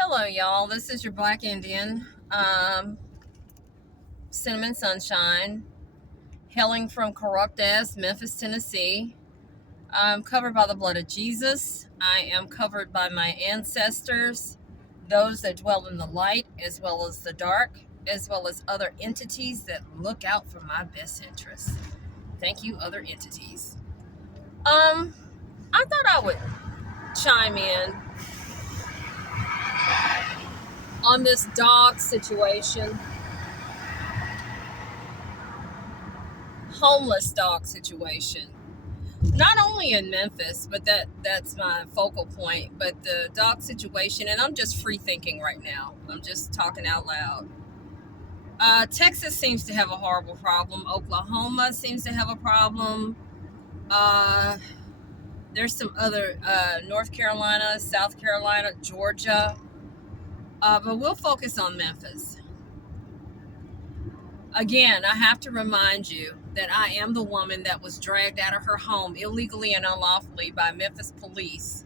Hello, y'all. This is your Black Indian, Cinnamon Sunshine, hailing from corrupt ass Memphis, Tennessee. I'm covered by the blood of Jesus. I am covered by my ancestors, those that dwell in the light as well as the dark, as well as other entities that look out for my best interests. Thank you, other entities. I thought I would chime in on this dog situation, homeless dog situation. Not only in Memphis, but that's my focal point, but the dog situation, and I'm just free thinking right now. I'm just talking out loud. Texas seems to have a horrible problem. Oklahoma seems to have a problem. Uh, there's some other, North Carolina, South Carolina, Georgia. But we'll focus on Memphis. Again, I have to remind you that I am the woman that was dragged out of her home illegally and unlawfully by Memphis police.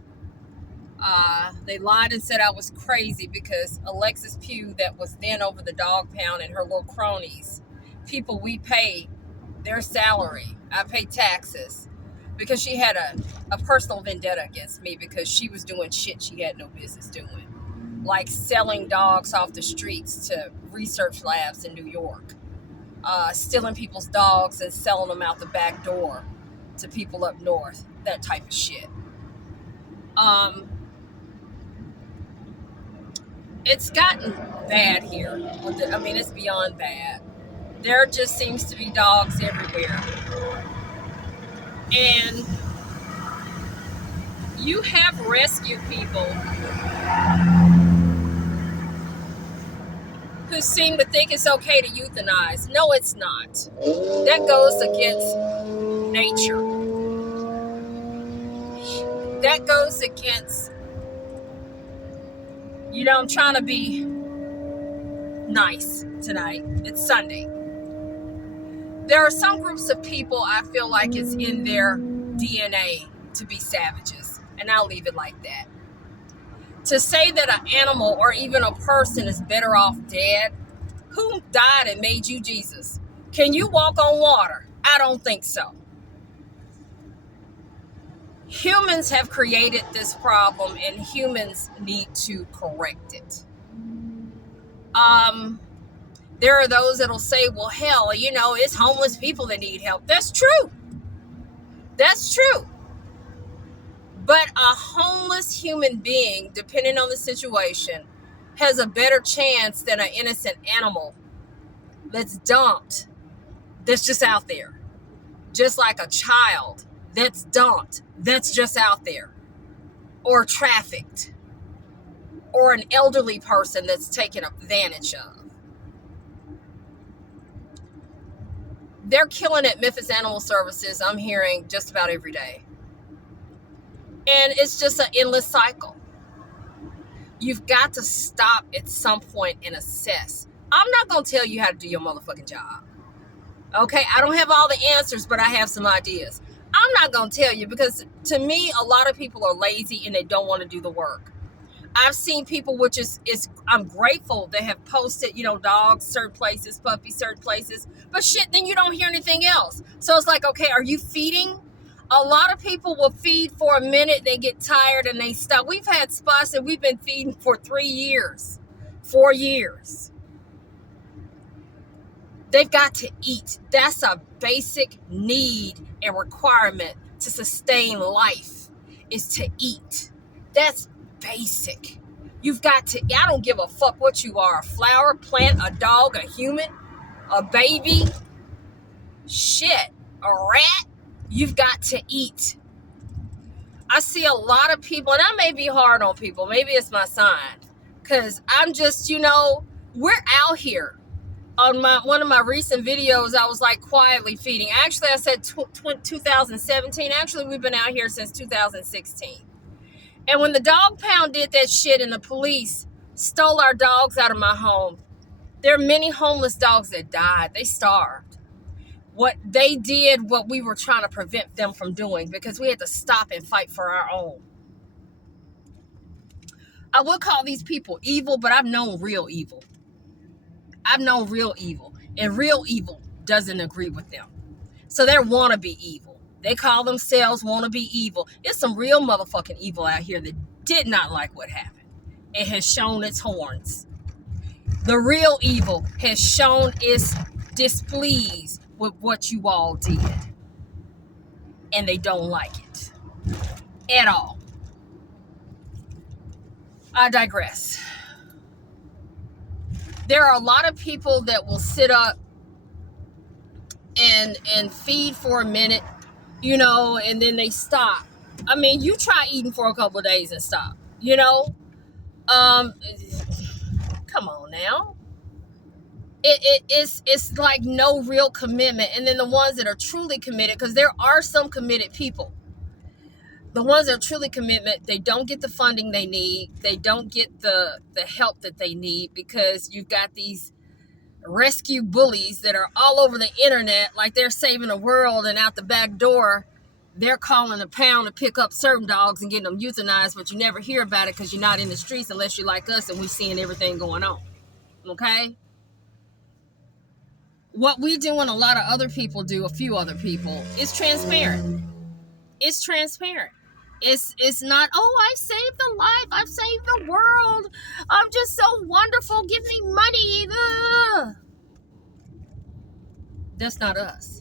They lied and said I was crazy because Alexis Pugh, that was then over the dog pound, and her little cronies, people we pay their salary. I pay taxes because she had a personal vendetta against me because she was doing shit she had no business doing, like selling dogs off the streets to research labs in New York. Stealing people's dogs and selling them out the back door to people up north, that type of shit. It's gotten bad here. It's beyond bad. There just seems to be dogs everywhere. And you have rescue people who seem to think it's okay to euthanize. No, it's not. That goes against nature. That goes against, I'm trying to be nice tonight. It's Sunday. There are some groups of people I feel like it's in their DNA to be savages, and I'll leave it like that. To say that an animal or even a person is better off dead, who died and made you Jesus? Can you walk on water? I don't think so. Humans have created this problem, and humans need to correct it. There are those that'll say, well, hell, it's homeless people that need help. That's true. That's true. But a homeless human being, depending on the situation, has a better chance than an innocent animal that's dumped, that's just out there. Just like a child that's dumped, that's just out there. Or trafficked. Or an elderly person that's taken advantage of. They're killing at Memphis Animal Services, I'm hearing just about every day. And it's just an endless cycle. You've got to stop at some point and assess. I'm not going to tell you how to do your motherfucking job. Okay? I don't have all the answers, but I have some ideas. I'm not going to tell you because to me, a lot of people are lazy and they don't want to do the work. I've seen people, which is I'm grateful they have posted, dogs certain places, puppies certain places, but shit, then you don't hear anything else. So it's like, okay, are you feeding? A lot of people will feed for a minute, they get tired and they stop. We've had spots that we've been feeding for 3 years, 4 years. They've got to eat. That's a basic need and requirement to sustain life, is to eat. That's basic. You've got to, I don't give a fuck what you are, a flower, plant, a dog, a human, a baby, shit, a rat. You've got to eat. I see a lot of people, and I may be hard on people. Maybe it's my sign. Because I'm just, we're out here. On one of my recent videos, I was like quietly feeding. Actually, I said 2017. Actually, we've been out here since 2016. And when the dog pound did that shit and the police stole our dogs out of my home, there are many homeless dogs that died. They starved. What they did, what we were trying to prevent them from doing, because we had to stop and fight for our own. I would call these people evil, but I've known real evil. I've known real evil, and real evil doesn't agree with them. So they're wannabe evil. They call themselves wannabe evil. It's some real motherfucking evil out here that did not like what happened. It has shown its horns. The real evil has shown its displeased with what you all did. And they don't like it at all. I digress. There are a lot of people that will sit up and feed for a minute, you know, and then they stop. I mean, you try eating for a couple of days and stop, you know. Come on now. It's like no real commitment. And then the ones that are truly committed, because there are some committed people. The ones that are truly commitment, they don't get the funding they need. They don't get the help that they need, because you've got these rescue bullies that are all over the internet like they're saving the world, and out the back door they're calling a pound to pick up certain dogs and getting them euthanized, but you never hear about it because you're not in the streets unless you're like us and we're seeing everything going on. Okay? What we do and a lot of other people do, a few other people, is transparent. It's transparent. It's not, oh, I saved a life, I've saved the world, I'm just so wonderful, give me money. Ugh. That's not us.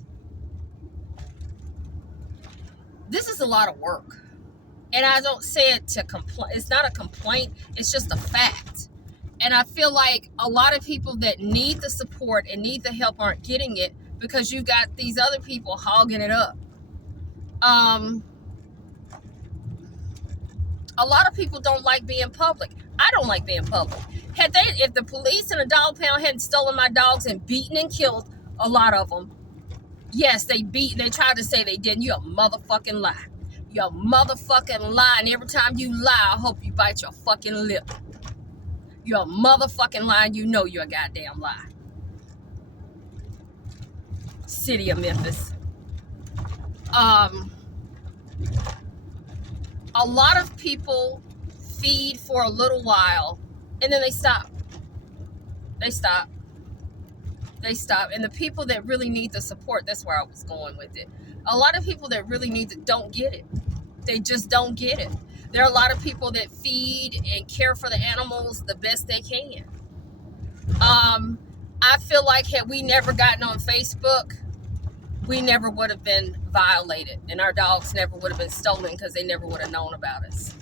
This is a lot of work. And I don't say it to complain. It's not a complaint. It's just a fact. And I feel like a lot of people that need the support and need the help aren't getting it because you got these other people hogging it up. A lot of people don't like being public. I don't like being public. If the police and a dog pound hadn't stolen my dogs and beaten and killed a lot of them, yes, they beat and they tried to say they didn't. You're a motherfucking lie. You're a motherfucking lie. And every time you lie, I hope you bite your fucking lip. You're a motherfucking lie, and you know you're a goddamn lie. City of Memphis. A lot of people feed for a little while and then they stop. They stop. And the people that really need the support, that's where I was going with it. A lot of people that really need it don't get it. They just don't get it. There are a lot of people that feed and care for the animals the best they can. I feel like had we never gotten on Facebook, we never would have been violated, and our dogs never would have been stolen because they never would have known about us.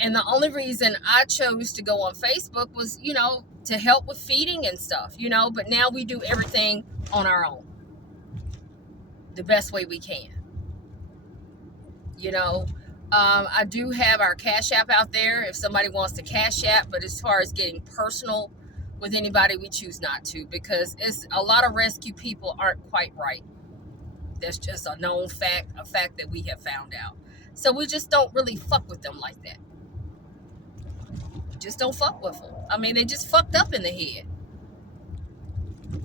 And the only reason I chose to go on Facebook was, you know, to help with feeding and stuff, you know, but now we do everything on our own, the best way we can. You know, I do have our Cash App out there if somebody wants to Cash App, but as far as getting personal with anybody, we choose not to, because it's a lot of rescue people aren't quite right. That's just a known fact, a fact that we have found out. So we just don't really fuck with them like that. Just don't fuck with them. I mean, they just fucked up in the head.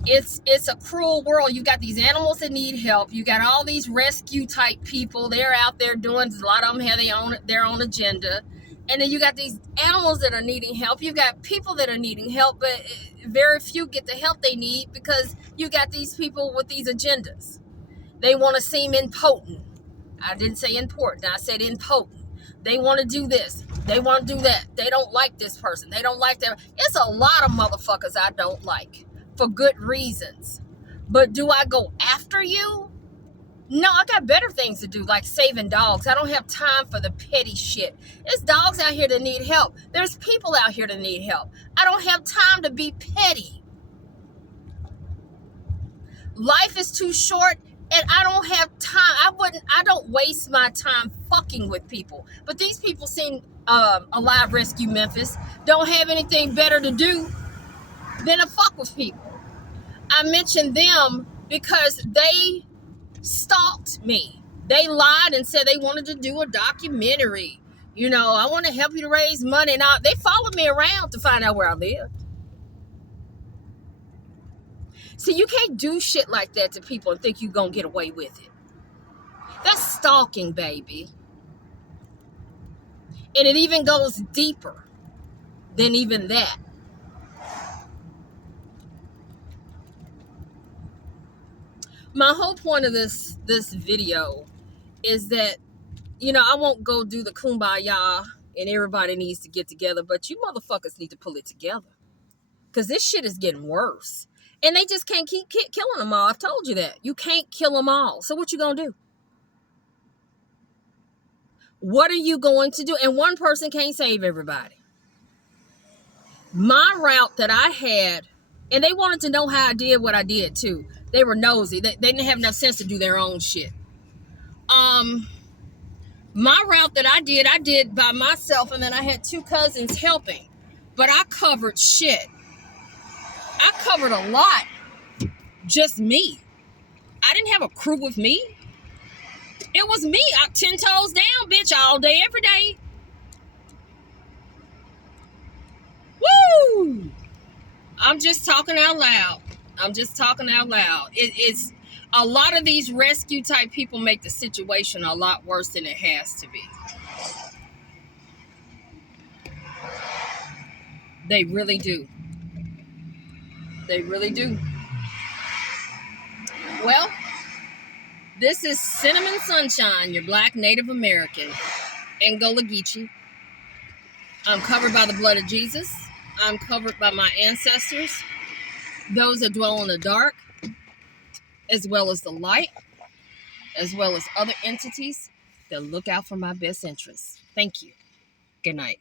It's a cruel world. You got these animals that need help. You got all these rescue type people. They're out there doing, a lot of them have their own agenda. And then you got these animals that are needing help. You got people that are needing help, but very few get the help they need because you got these people with these agendas. They want to seem impotent. I didn't say important. I said impotent. They want to do this. They want to do that. They don't like this person. They don't like that. It's a lot of motherfuckers I don't like for good reasons. But do I go after you? No, I got better things to do, like saving dogs. I don't have time for the petty shit. There's dogs out here that need help. There's people out here that need help. I don't have time to be petty. Life is too short, and I don't have time. I don't waste my time fucking with people. But these people seem Alive Rescue Memphis don't have anything better to do than to fuck with people. I mentioned them because they stalked me. They lied and said they wanted to do a documentary. You know, I want to help you to raise money. Now, they followed me around to find out where I live. See, you can't do shit like that to people and think you're going to get away with it. That's stalking, baby. And it even goes deeper than even that. My whole point of this video is that, you know, I won't go do the kumbaya and everybody needs to get together, but you motherfuckers need to pull it together. Because this shit is getting worse. And they just can't keep killing them all. I've told you that. You can't kill them all. So what you gonna do? What are you going to do? And one person can't save everybody. My route that I had, and they wanted to know how I did what I did too. They were nosy. They didn't have enough sense to do their own shit. My route that I did by myself, and then I had 2 cousins helping. But I covered shit. I covered a lot. Just me. I didn't have a crew with me. It was me. 10 toes down, bitch, all day, every day. Woo! I'm just talking out loud. It's a lot of these rescue type people make the situation a lot worse than it has to be. They really do. They really do. Well, this is Cinnamon Sunshine, your Black Native American, Angola Geechee. I'm covered by the blood of Jesus. I'm covered by my ancestors, those that dwell in the dark, as well as the light, as well as other entities that look out for my best interests. Thank you. Good night.